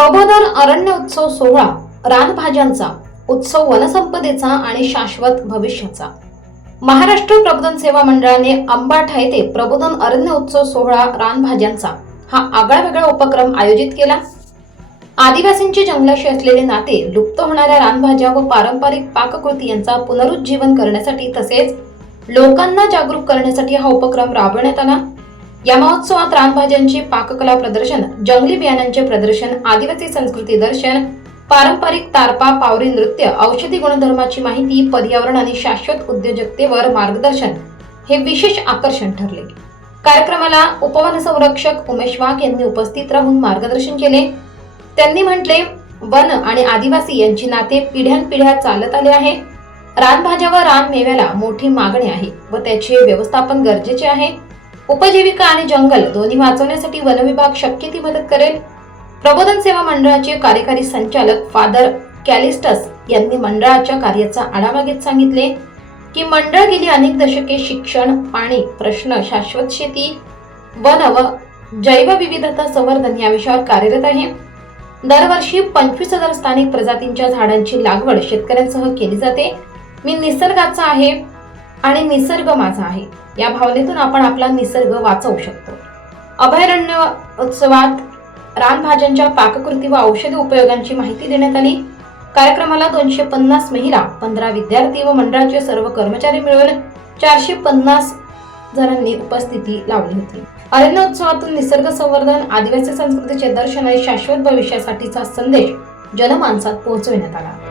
प्रबोधन अरण्य उत्सव सोहळा रानभाज्यांचा उत्सव वनसंपदेचा आणि शाश्वत भविष्याचा. महाराष्ट्र प्रबोधन सेवा मंडळाने अंबाठा येथे प्रबोधन अरण्य उत्सव सोहळा रानभाज्यांचा हा आगळा वेगळा उपक्रम आयोजित केला. आदिवासींचे जंगलाशी असलेले नाते लुप्त होणाऱ्या रानभाज्या व पारंपरिक पाककृती यांचा पुनरुज्जीवन करण्यासाठी तसेच लोकांना जागरूक करण्यासाठी हा उपक्रम राबवण्यात आला. या महोत्सवात रानभाज्यांचे पाककला प्रदर्शन जंगली बियाण्यांचे प्रदर्शन आदिवासी संस्कृती दर्शन पारंपरिक तारपा पावरी नृत्य औषधी गुणधर्माची माहिती पर्यावरण आणि शाश्वत उद्योजकतेवर मार्गदर्शन हे विशेष आकर्षण ठरले. कार्यक्रमाला उपवन संरक्षक उमेश वाघ यांनी उपस्थित राहून मार्गदर्शन केले. त्यांनी म्हटले वन आणि आदिवासी यांची नाते पिढ्यानपिढ्या चालत आले आहे. रानभाज्या व रान मेव्याला मोठी मागणी आहे व त्याचे व्यवस्थापन गरजेचे आहे. उपजीविका आणि जंगल दोन्ही वाचवण्यासाठी वन विभाग शक्य ती मदत करेल? प्रबोधन सेवा मंडळाचे कार्यकारी संचालक फादर कॅलिस्टस यांनी मंडळाच्या कार्याचा आढावा घेत सांगितले की मंडळ गेली अनेक दशके शिक्षण पाणी प्रश्न शाश्वत शेती वन व जैवविविधता संवर्धन या विषयावर कार्यरत आहे. दरवर्षी पंचवीस हजार स्थानिक प्रजातींच्या झाडांची लागवड शेतकऱ्यांसह केली जाते. मी निसर्गाचा आहे. आणि निसर्ग माझा आहे. या भावनेतून आपण आपला निसर्ग वाचवू शकतो. अभयारण्य उत्सवात रानभाज्यांच्या पाककृती व औषधी उपयोगांची माहिती देण्यात आली. कार्यक्रमाला दोनशे पन्नास महिला पंधरा विद्यार्थी व मंडळाचे सर्व कर्मचारी मिळून चारशे पन्नास जणांनी उपस्थिती लावली होती. अरण्य उत्सवातून निसर्ग संवर्धन आदिवासी संस्कृतीचे दर्शन आणि शाश्वत भविष्यासाठीचा संदेश जनमानसात पोहोचविण्यात आला.